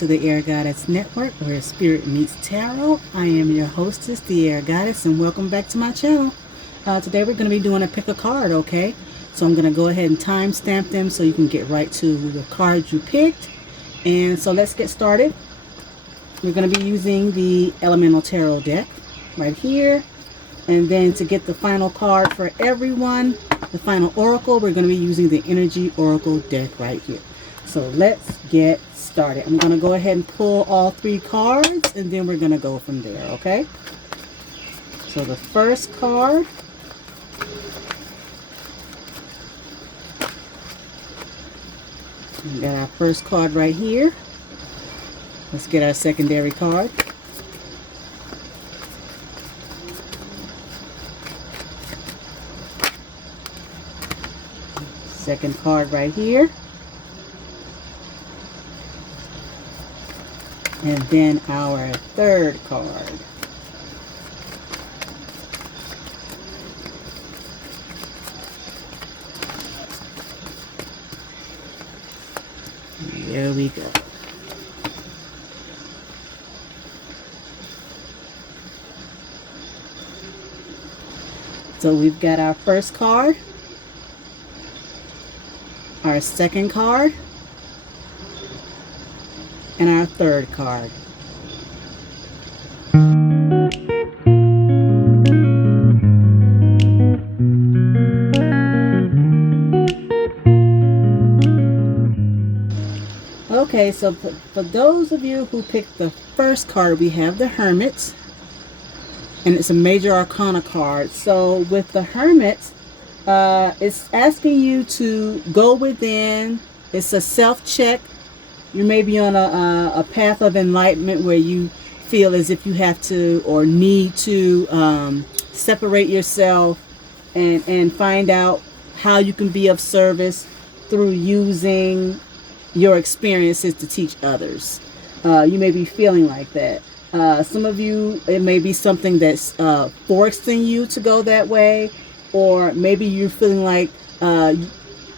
to the Air Goddess Network, where spirit meets tarot. I am your hostess, the Air Goddess, and welcome back to my channel. Today we're going to be doing a pick a card, okay? So I'm going to go ahead and time stamp them so you can get right to the cards you picked. And so let's get started. We're going to be using the Elemental Tarot deck right here. And then to get the final card for everyone, the final oracle, we're going to be using the Energy Oracle deck right here. So let's get started. I'm going to go ahead and pull all three cards, and then we're going to go from there, okay? So the first card, we got our first card right here. Let's get our secondary card. Second card right here. And then our third card. There we go. So we've got our first card, our second card, and our third card. Okay, so for those of you who picked the first card, we have the Hermit, and it's a Major Arcana card. So with the Hermit, it's asking you to go within. It's a self-check. You may be on a path of enlightenment where you feel as if you have to or need to separate yourself and find out how you can be of service through using your experiences to teach others. You may be feeling like that. Some of you, it may be something that's forcing you to go that way, or maybe you're feeling like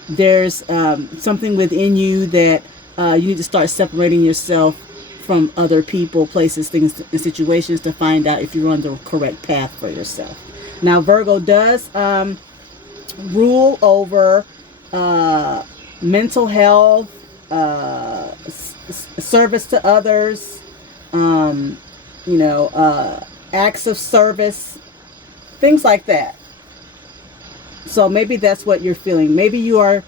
there's something within you that you need to start separating yourself from other people, places, things, and situations to find out if you're on the correct path for yourself. Now, Virgo does rule over mental health, service to others, acts of service, things like that. So maybe that's what you're feeling. Maybe you are,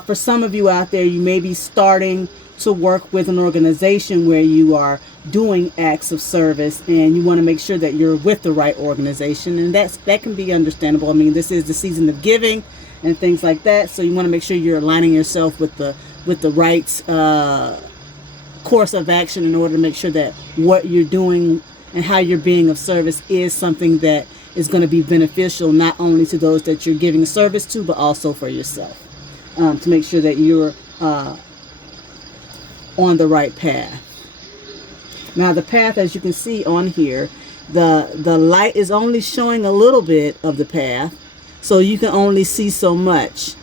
for some of you out there, you may be starting to work with an organization where you are doing acts of service, and you want to make sure that you're with the right organization, and that can be understandable. I mean, this is the season of giving and things like that, so you want to make sure you're aligning yourself with the right course of action in order to make sure that what you're doing and how you're being of service is something that is going to be beneficial not only to those that you're giving service to, but also for yourself, to make sure that you're on the right path. Now the path, as you can see on here, the light is only showing a little bit of the path, so you can only see so much.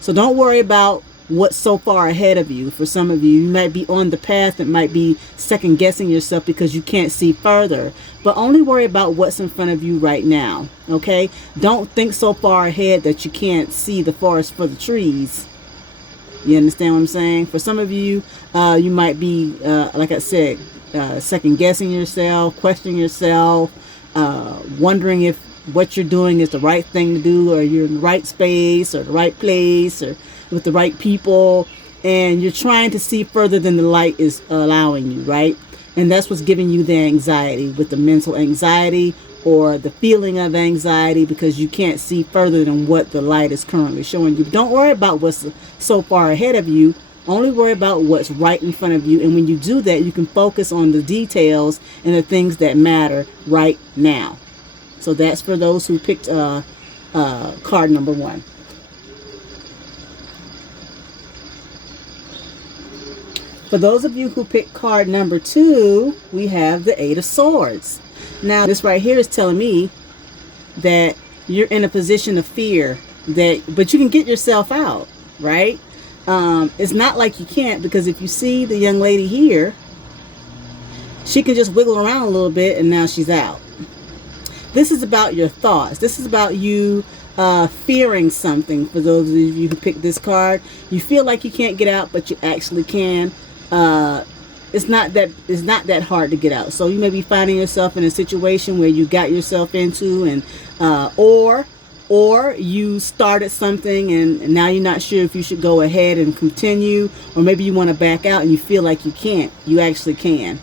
So don't worry about what's so far ahead of you. For some of you, you might be on the path that might be second guessing yourself because you can't see further, but only worry about what's in front of you right now. Okay, don't think so far ahead that you can't see the forest for the trees. You understand what I'm saying? For some of you, you might be like I said, second guessing yourself, questioning yourself, wondering if what you're doing is the right thing to do, or you're in the right space or the right place or with the right people, and you're trying to see further than the light is allowing you, right? And that's what's giving you the anxiety, with the mental anxiety or the feeling of anxiety, because you can't see further than what the light is currently showing you. Don't worry about what's so far ahead of you. Only worry about what's right in front of you. And when you do that, you can focus on the details and the things that matter right now. So that's for those who picked card number one. For those of you who picked card number two, we have the Eight of Swords. Now, this right here is telling me that you're in a position of fear, but you can get yourself out, right? It's not like you can't, because if you see the young lady here, She can just wiggle around a little bit and now she's out. This is about your thoughts. This is about you fearing something. For those of you who picked this card, you feel like you can't get out, but you actually can. It's not that hard to get out. So you may be finding yourself in a situation where you got yourself into, and or you started something and now you're not sure if you should go ahead and continue, or maybe you want to back out and you feel like you can't. You actually can.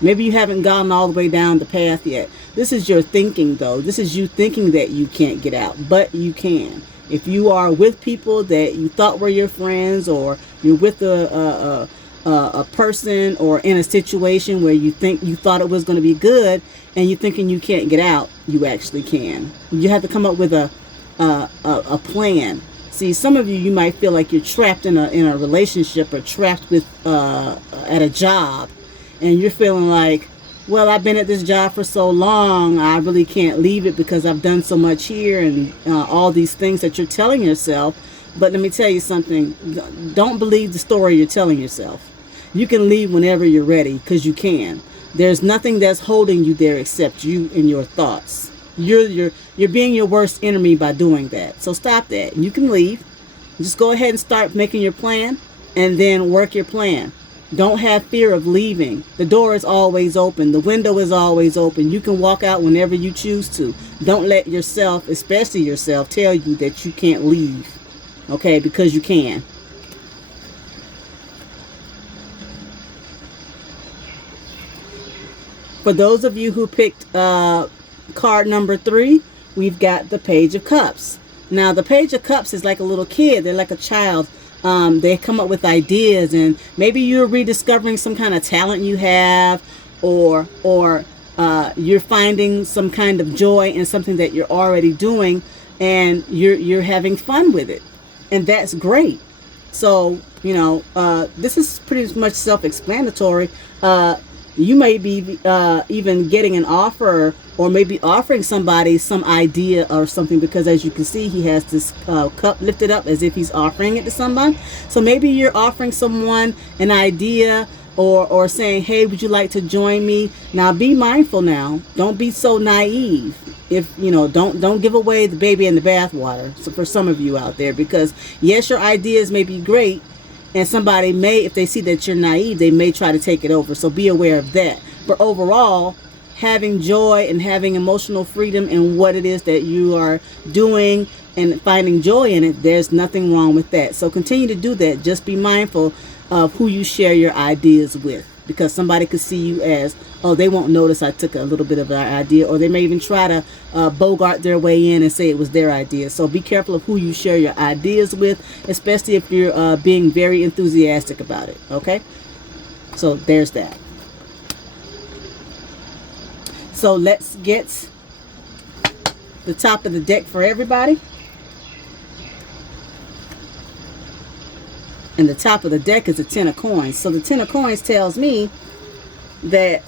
Maybe you haven't gotten all the way down the path yet. This is your thinking, though. This is you thinking that you can't get out, but you can. If you are with people that you thought were your friends, or you're with a person, or in a situation where you thought it was going to be good, and you're thinking you can't get out, you actually can. You have to come up with a plan. See, some of you might feel like you're trapped in a relationship, or trapped with at a job, and you're feeling like, well, I've been at this job for so long, I really can't leave it because I've done so much here, and all these things that you're telling yourself. But let me tell you something. Don't believe the story you're telling yourself. You can leave whenever you're ready, because you can. There's nothing that's holding you there except you and your thoughts. You're being your worst enemy by doing that. So stop that. You can leave. Just go ahead and start making your plan, and then work your plan. Don't have fear of leaving. The door is always open. The window is always open. You can walk out whenever you choose to. Don't let yourself, especially yourself, tell you that you can't leave. Okay? Because you can. For those of you who picked card number 3, we've got the Page of Cups. Now, the Page of Cups is like a little kid. They're like a child. They come up with ideas, and maybe you're rediscovering some kind of talent you have, or you're finding some kind of joy in something that you're already doing, and you're having fun with it, and that's great. So, you know, this is pretty much self-explanatory. You may be even getting an offer, or maybe offering somebody some idea or something, because as you can see, he has this cup lifted up as if he's offering it to someone. So maybe you're offering someone an idea, or saying, hey, would you like to join me? Now, be mindful now. Don't be so naive. If you know, don't give away the baby in the bathwater. So for some of you out there, because yes, your ideas may be great, and somebody may, if they see that you're naive, they may try to take it over. So be aware of that. But overall, having joy and having emotional freedom in what it is that you are doing, and finding joy in it, there's nothing wrong with that. So continue to do that. Just be mindful of who you share your ideas with, because somebody could see you as, oh, they won't notice I took a little bit of an idea, or they may even try to bogart their way in and say it was their idea. So be careful of who you share your ideas with, especially if you're being very enthusiastic about it. Okay, so there's that. So let's get the top of the deck for everybody. And the top of the deck is a 10 of coins. So the 10 of coins tells me that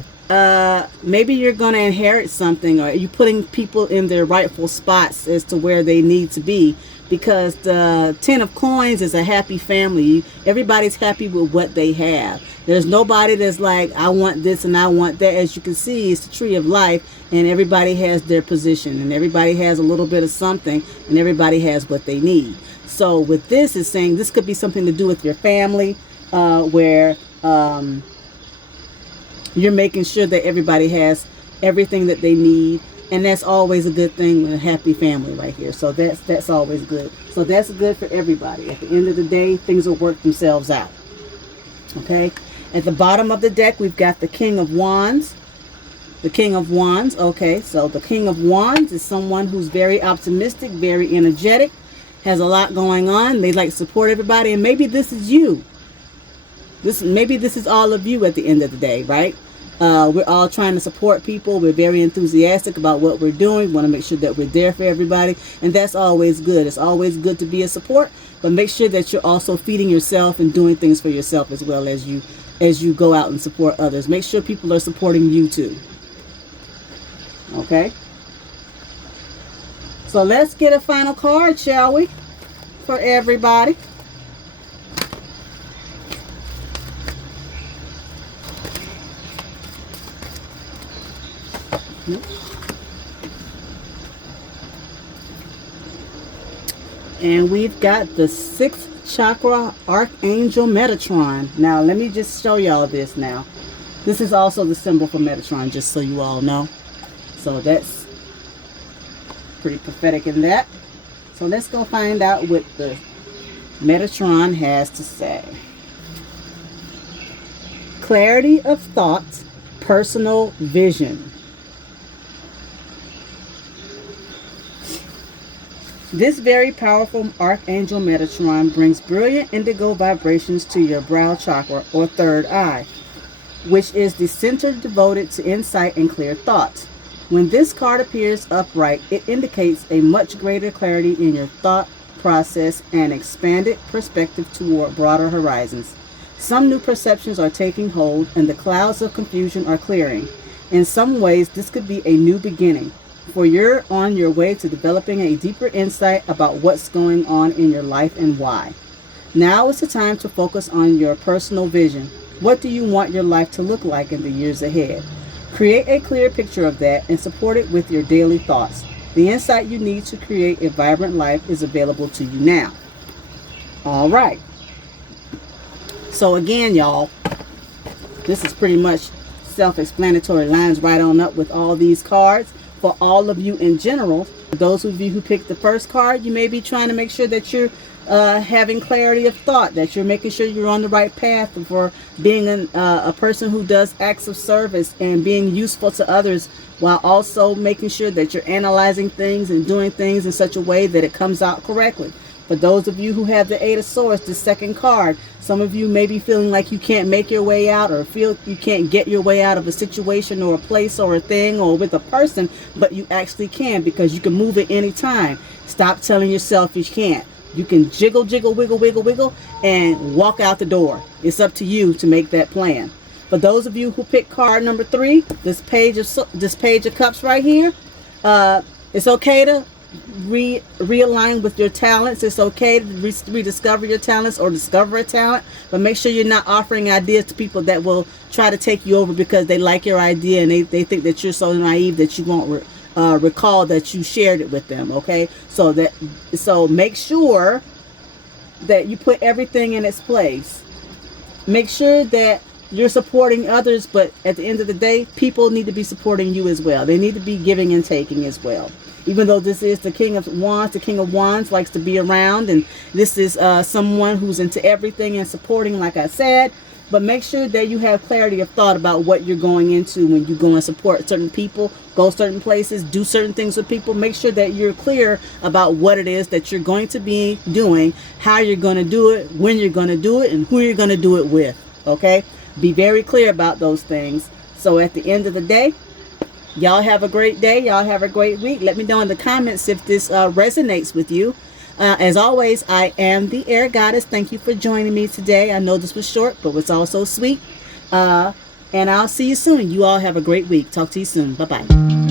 maybe you're going to inherit something, or you're putting people in their rightful spots as to where they need to be, because the 10 of coins is a happy family. Everybody's happy with what they have. There's nobody that's like, I want this and I want that. As you can see, it's the tree of life, and everybody has their position, and everybody has a little bit of something, and everybody has what they need. So with this, is saying this could be something to do with your family, where you're making sure that everybody has everything that they need, and that's always a good thing with a happy family right here. So that's always good. So that's good for everybody. At the end of the day, things will work themselves out. Okay. At the bottom of the deck, we've got the King of Wands. The King of Wands. Okay, so the King of Wands is someone who's very optimistic, very energetic, has a lot going on. They like to support everybody, and maybe this is you. Maybe this is all of you at the end of the day, right? We're all trying to support people. We're very enthusiastic about what we're doing. We want to make sure that we're there for everybody, and that's always good. It's always good to be a support, but make sure that you're also feeding yourself and doing things for yourself as well as you go out and support others. Make sure people are supporting you too. Okay? So let's get a final card, shall we? For everybody. And we've got the 6th chakra Archangel Metatron. Now, let me just show y'all this now. This is also the symbol for Metatron, just so you all know. So that's pretty prophetic in that. So let's go find out what the Metatron has to say. Clarity of thought, personal vision. This very powerful Archangel Metatron brings brilliant indigo vibrations to your brow chakra or third eye, which is the center devoted to insight and clear thought. When this card appears upright, it indicates a much greater clarity in your thought process and expanded perspective toward broader horizons. Some new perceptions are taking hold and the clouds of confusion are clearing. In some ways, this could be a new beginning, for you're on your way to developing a deeper insight about what's going on in your life and why. Now is the time to focus on your personal vision. What do you want your life to look like in the years ahead? Create a clear picture of that and support it with your daily thoughts. The insight you need to create a vibrant life is available to you now. All right. So again, y'all, this is pretty much self-explanatory, lines right on up with all these cards. For all of you in general, for those of you who picked the first card, you may be trying to make sure that you're having clarity of thought, that you're making sure you're on the right path for being a person who does acts of service and being useful to others, while also making sure that you're analyzing things and doing things in such a way that it comes out correctly. For those of you who have the 8 of Swords, the second card, some of you may be feeling like you can't make your way out or feel you can't get your way out of a situation or a place or a thing or with a person, but you actually can, because you can move at any time. Stop telling yourself you can't. You can jiggle, jiggle, wiggle, wiggle, wiggle, and walk out the door. It's up to you to make that plan. For those of you who pick card number 3, this page of cups right here, it's okay to realign with your talents. It's okay to rediscover your talents or discover a talent, but make sure you're not offering ideas to people that will try to take you over because they like your idea and they think that you're so naive that you won't recall that you shared it with them. Okay, so make sure that you put everything in its place. Make sure that you're supporting others, but at the end of the day, people need to be supporting you as well. They need to be giving and taking as well. Even though this is the King of Wands, the King of Wands likes to be around, and this is someone who's into everything and supporting, like I said. But make sure that you have clarity of thought about what you're going into when you go and support certain people, go certain places, do certain things with people. Make sure that you're clear about what it is that you're going to be doing, how you're going to do it, when you're going to do it, and who you're going to do it with. Okay? Be very clear about those things. So at the end of the day, y'all have a great day. Y'all have a great week. Let me know in the comments if this resonates with you. As always, I am the Air Goddess. Thank you for joining me today. I know this was short, but it's also sweet. And I'll see you soon. You all have a great week. Talk to you soon. Bye-bye.